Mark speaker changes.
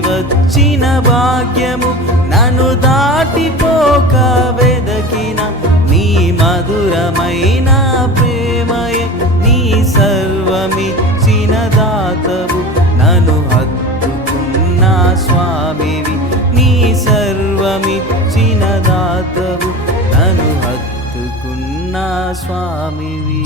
Speaker 1: వచ్చిన భాగ్యము నన్ను దాటిపోక వెదకిన నీ మధురమైన ప్రేమయే నీ సర్వమిచ్చిన దాతవు నన్ను హత్తుకున్న స్వామివి నీ సర్వమిచ్చిన దాతవు నన్ను హత్తుకున్న స్వామివి.